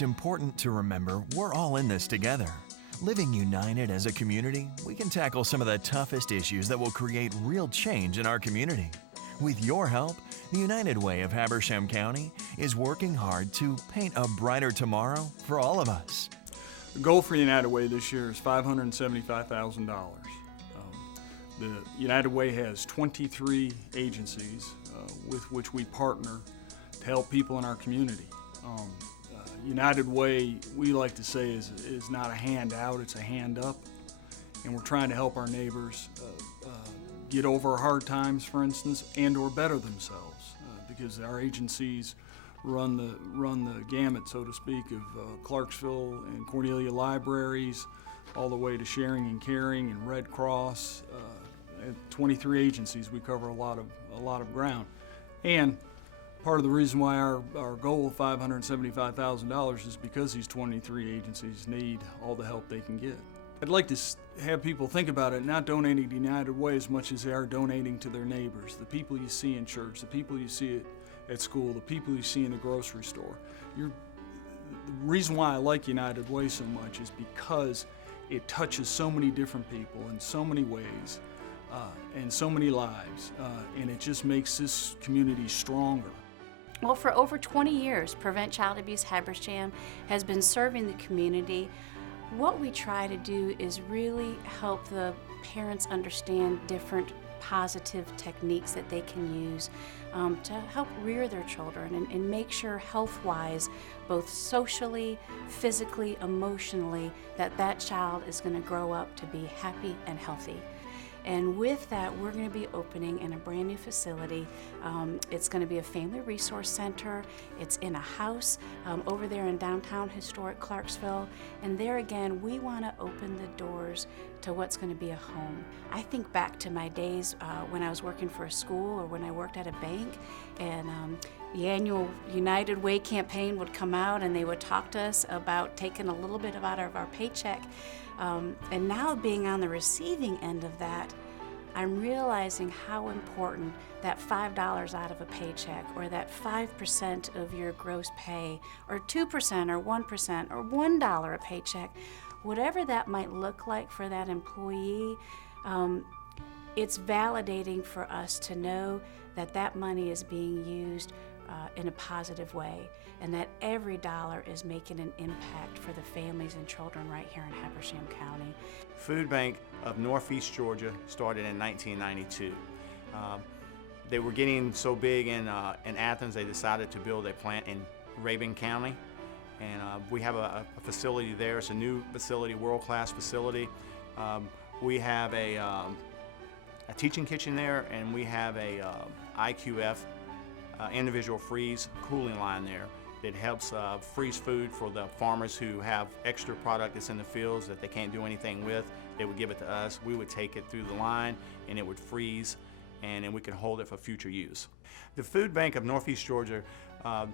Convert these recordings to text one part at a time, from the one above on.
it's important to remember we're all in this together. Living united as a community, we can tackle some of the toughest issues that will create real change in our community. With your help, the United Way of Habersham County is working hard to paint a brighter tomorrow for all of us. The goal for United Way this year is $575,000. The United Way has 23 agencies with which we partner to help people in our community. United Way, we like to say, is not a handout, it's a hand up. And we're trying to help our neighbors get over hard times, for instance, and or better themselves, because our agencies run the gamut, so to speak, of Clarksville and Cornelia libraries, all the way to Sharing and Caring and Red Cross. At 23 agencies, we cover a lot of ground. And part of the reason why our goal of $575,000 is because these 23 agencies need all the help they can get. I'd like to have people think about it, not donating to United Way as much as they are donating to their neighbors, the people you see in church, the people you see at school, the people you see in the grocery store. The reason why I like United Way so much is because it touches so many different people in so many ways and so many lives, and it just makes this community stronger. Well, for over 20 years, Prevent Child Abuse Habersham has been serving the community. What we try to do is really help the parents understand different positive techniques that they can use to help rear their children and make sure health-wise, both socially, physically, emotionally, that child is going to grow up to be happy and healthy. And with that, we're going to be opening in a brand new facility. It's going to be a family resource center. It's in a house over there in downtown historic Clarksville. And there again, we want to open the doors to what's going to be a home. I think back to my days when I was working for a school or when I worked at a bank, and the annual United Way campaign would come out and they would talk to us about taking a little bit out of our paycheck. And now being on the receiving end of that, I'm realizing how important that $5 out of a paycheck, or that 5% of your gross pay, or 2% or 1% or $1 a paycheck, whatever that might look like for that employee, it's validating for us to know that that money is being used in a positive way, and that every dollar is making an impact for the families and children right here in Habersham County. Food Bank of Northeast Georgia started in 1992. They were getting so big in Athens, they decided to build a plant in Rabun County, and we have a facility there. It's a new facility, world-class facility. We have a teaching kitchen there, and we have a IQF individual freeze cooling line there that helps freeze food for the farmers who have extra product that's in the fields that they can't do anything with. They would give it to us. We would take it through the line and it would freeze, and then we could hold it for future use. The Food Bank of Northeast Georgia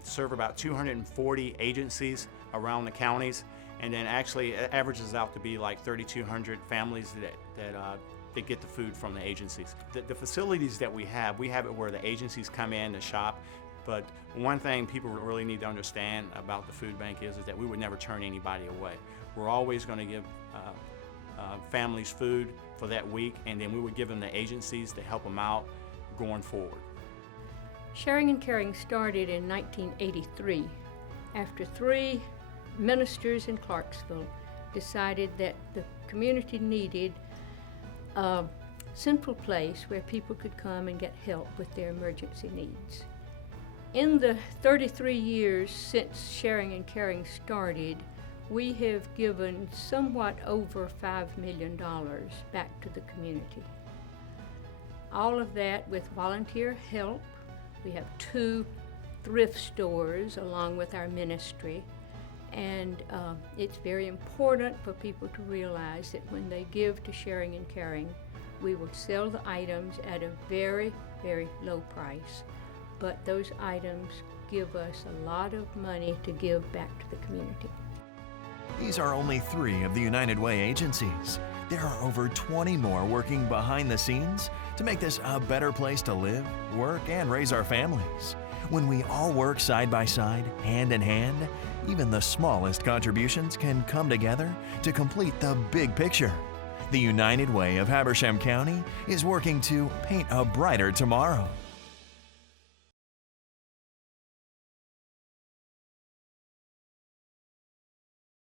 serve about 240 agencies around the counties, and then actually it averages out to be like 3,200 families that get the food from the agencies. The facilities that we have it where the agencies come in to shop, but one thing people really need to understand about the food bank is that we would never turn anybody away. We're always going to give families food for that week, and then we would give them the agencies to help them out going forward. Sharing and Caring started in 1983 after 3 ministers in Clarksville decided that the community needed a central place where people could come and get help with their emergency needs. In the 33 years since Sharing and Caring started, we have given somewhat over $5 million back to the community. All of that with volunteer help. We have 2 thrift stores along with our ministry, and it's very important for people to realize that when they give to Sharing and Caring, we will sell the items at a very, very low price, but those items give us a lot of money to give back to the community. These are only 3 of the United Way agencies. There are over 20 more working behind the scenes to make this a better place to live, work, and raise our families. When we all work side by side, hand in hand, even the smallest contributions can come together to complete the big picture. The United Way of Habersham County is working to paint a brighter tomorrow.